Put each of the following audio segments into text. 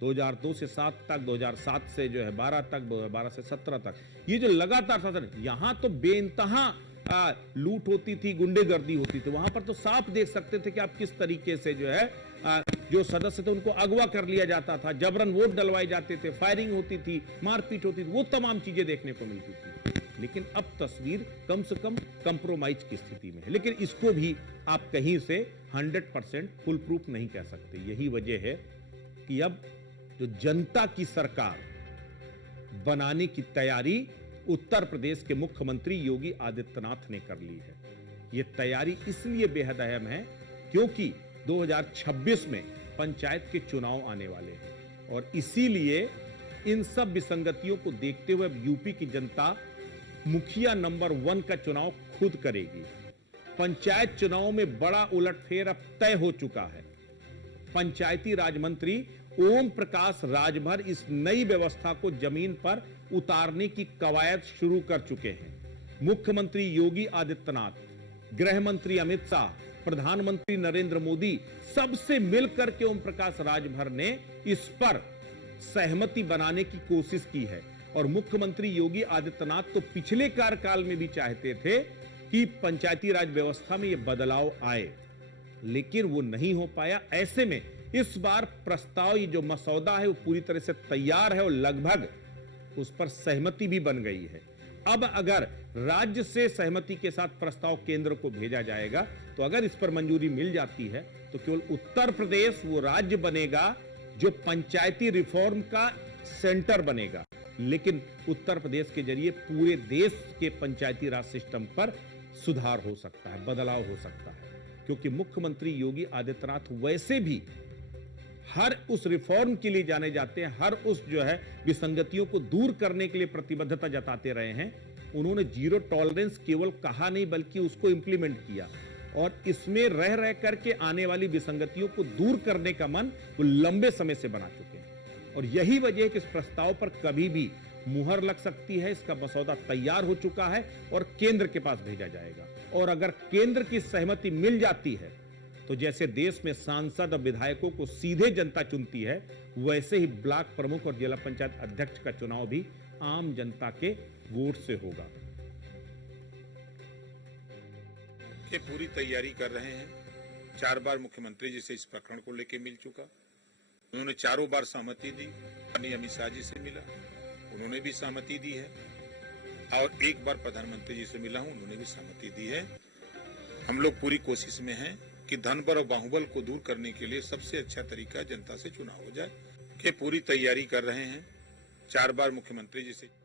2002 से 7 तक, 2007 से जो है 12 तक, 2012 से 17 तक, ये जो लगातार शासन, यहां तो बेइंतहा लूट होती थी, गुंडेगर्दी होती थी। वहां पर तो साफ देख सकते थे कि आप किस तरीके से जो है जो सदस्य थे उनको अगवा कर लिया जाता था, जबरन वोट डलवाए जाते थे, फायरिंग होती थी, मारपीट होती थी, वो तमाम चीजें देखने को मिलती थी। लेकिन अब तस्वीर कम से कम कंप्रोमाइज की स्थिति में है। लेकिन इसको भी आप कहीं से 100% फुल प्रूफ नहीं कह सकते। यही वजह है कि अब जो जनता की सरकार बनाने की तैयारी उत्तर प्रदेश के मुख्यमंत्री योगी आदित्यनाथ ने कर ली है। यह तैयारी इसलिए बेहद अहम है क्योंकि 2026 में पंचायत के चुनाव आने वाले हैं और इसीलिए इन सब विसंगतियों को देखते हुए अब यूपी की जनता मुखिया नंबर 1 का चुनाव खुद करेगी। पंचायत चुनाव में बड़ा उलटफेर अब तय हो चुका है। पंचायती राज मंत्री ओम प्रकाश राजभर इस नई व्यवस्था को जमीन पर उतारने की कवायद शुरू कर चुके हैं। मुख्यमंत्री योगी आदित्यनाथ, गृह मंत्री अमित शाह, प्रधानमंत्री नरेंद्र मोदी सबसे मिलकर के ओम प्रकाश राजभर ने इस पर सहमति बनाने की कोशिश की है। और मुख्यमंत्री योगी आदित्यनाथ तो पिछले कार्यकाल में भी चाहते थे कि पंचायती राज व्यवस्था में यह बदलाव आए, लेकिन वो नहीं हो पाया। ऐसे में इस बार प्रस्ताव, ये जो मसौदा है वो पूरी तरह से तैयार है और लगभग उस पर सहमति भी बन गई है। अब अगर राज्य से सहमति के साथ प्रस्ताव केंद्र को भेजा जाएगा तो अगर इस पर मंजूरी मिल जाती है तो केवल उत्तर प्रदेश वो राज्य बनेगा जो पंचायती रिफॉर्म का सेंटर बनेगा। लेकिन उत्तर प्रदेश के जरिए पूरे देश के पंचायती राज सिस्टम पर सुधार हो सकता है, बदलाव हो सकता है, क्योंकि मुख्यमंत्री योगी आदित्यनाथ वैसे भी हर उस रिफॉर्म के लिए जाने जाते हैं, हर उस जो है विसंगतियों को दूर करने के लिए प्रतिबद्धता जताते रहे हैं। उन्होंने जीरो टॉलरेंस केवल कहा नहीं बल्कि उसको इंप्लीमेंट किया और इसमें रह रह करके आने वाली विसंगतियों को दूर करने का मन वो लंबे समय से बना चुके हैं। और यही वजह है कि इस प्रस्ताव पर कभी भी मुहर लग सकती है। इसका मसौदा तैयार हो चुका है और केंद्र के पास भेजा जाएगा। और अगर केंद्र की सहमति मिल जाती है तो जैसे देश में सांसद और विधायकों को सीधे जनता चुनती है, वैसे ही ब्लॉक प्रमुख और जिला पंचायत अध्यक्ष का चुनाव भी आम जनता के वोट से होगा। के पूरी तैयारी कर रहे हैं। 4 बार मुख्यमंत्री जी से इस प्रकरण को लेकर मिल चुका। उन्होंने 4 बार सहमति दी। अमित शाह जी से मिला, उन्होंने भी सहमति दी है और 1 बार प्रधानमंत्री जी से मिला हूं, उन्होंने भी सहमति दी है। हम लोग पूरी कोशिश में हैं कि धनबल और बाहुबल को दूर करने के लिए सबसे अच्छा तरीका जनता से चुनाव हो जाए। के पूरी तैयारी कर रहे हैं। 4 बार मुख्यमंत्री जी से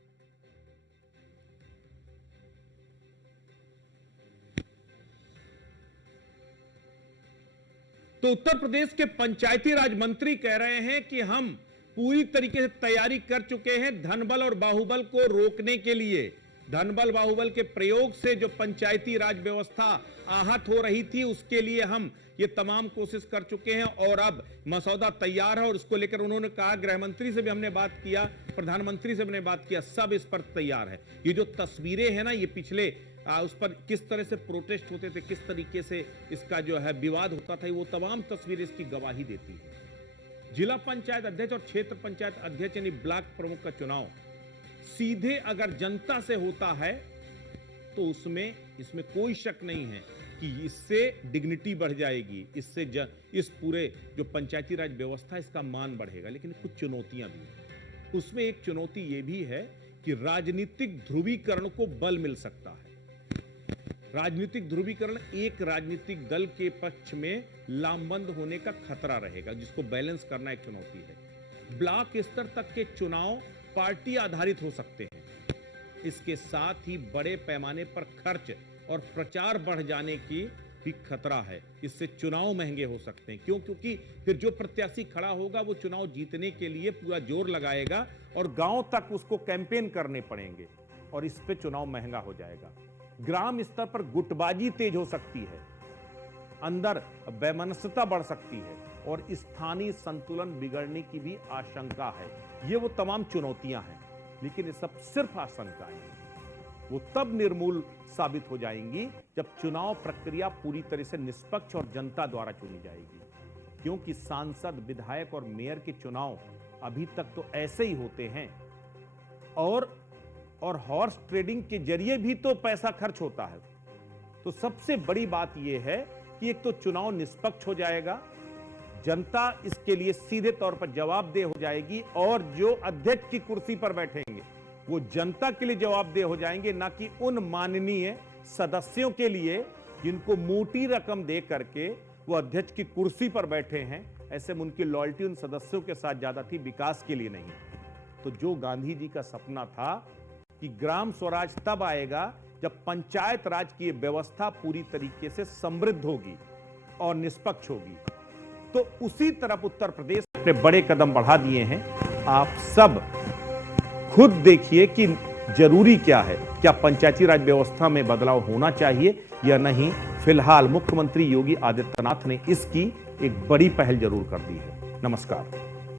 तो उत्तर प्रदेश के पंचायती राज मंत्री कह रहे हैं कि हम पूरी तरीके से तैयारी कर चुके हैं धनबल और बाहुबल को रोकने के लिए। धनबल बाहुबल के प्रयोग से जो पंचायती राज व्यवस्था आहत हो रही थी उसके लिए हम ये तमाम कोशिश कर चुके हैं और अब मसौदा तैयार है। और इसको लेकर उन्होंने कहा, गृह मंत्री से भी हमने बात किया, प्रधानमंत्री से हमने बात किया, सब इस पर तैयार है। ये जो तस्वीरें हैं ना, ये पिछले उस पर किस तरह से प्रोटेस्ट होते थे, किस तरीके से इसका जो है विवाद होता था, वो तमाम तस्वीरें इसकी गवाही देती है। जिला पंचायत अध्यक्ष और क्षेत्र पंचायत अध्यक्ष यानी ब्लॉक प्रमुख का चुनाव सीधे अगर जनता से होता है तो इसमें कोई शक नहीं है कि इससे डिग्निटी बढ़ जाएगी, इससे इस पूरे जो पंचायती राज व्यवस्था इसका मान बढ़ेगा। लेकिन कुछ चुनौतियां भी हैं। उसमें एक चुनौती यह भी है कि राजनीतिक ध्रुवीकरण को बल मिल सकता है। राजनीतिक ध्रुवीकरण एक राजनीतिक दल के पक्ष में लामबंद होने का खतरा रहेगा, जिसको बैलेंस करना एक चुनौती है। ब्लॉक स्तर तक के चुनाव पार्टी आधारित हो सकते हैं। इसके साथ ही बड़े पैमाने पर खर्च और प्रचार बढ़ जाने की भी खतरा है। इससे चुनाव महंगे हो सकते हैं। क्योंकि फिर जो प्रत्याशी खड़ा होगा वो चुनाव जीतने के लिए पूरा जोर लगाएगा और गांव तक उसको कैंपेन करने पड़ेंगे और इस पे चुनाव महंगा हो जाएगा। ग्राम स्तर पर गुटबाजी तेज हो सकती है, अंदर वैमनस्यता बढ़ सकती है और स्थानीय संतुलन बिगड़ने की भी आशंका है। ये वो तमाम चुनौतियां हैं, लेकिन ये सब सिर्फ आशंकाएं हैं। वो तब निर्मूल साबित हो जाएंगी जब चुनाव प्रक्रिया पूरी तरह से निष्पक्ष और जनता द्वारा चुनी जाएगी। क्योंकि सांसद, विधायक और मेयर के चुनाव अभी तक तो ऐसे ही होते हैं। और हॉर्स ट्रेडिंग के जरिए भी तो पैसा खर्च होता है। तो सबसे बड़ी बात यह है कि एक तो चुनाव निष्पक्ष हो जाएगा, जनता इसके लिए सीधे तौर पर जवाबदेह हो जाएगी, और जो अध्यक्ष की कुर्सी पर बैठेंगे वो जनता के लिए जवाबदेह हो जाएंगे, ना कि उन माननीय सदस्यों के लिए जिनको मोटी रकम दे करके वो अध्यक्ष की कुर्सी पर बैठे हैं। ऐसे में उनकी लॉयल्टी उन सदस्यों के साथ ज्यादा थी, विकास के लिए नहीं। तो जो गांधी जी का सपना था कि ग्राम स्वराज तब आएगा जब पंचायत राज की व्यवस्था पूरी तरीके से समृद्ध होगी और निष्पक्ष होगी, तो उसी तरफ उत्तर प्रदेश ने बड़े कदम बढ़ा दिए हैं। आप सब खुद देखिए कि जरूरी क्या है, क्या पंचायती राज व्यवस्था में बदलाव होना चाहिए या नहीं। फिलहाल मुख्यमंत्री योगी आदित्यनाथ ने इसकी एक बड़ी पहल जरूर कर दी है। नमस्कार।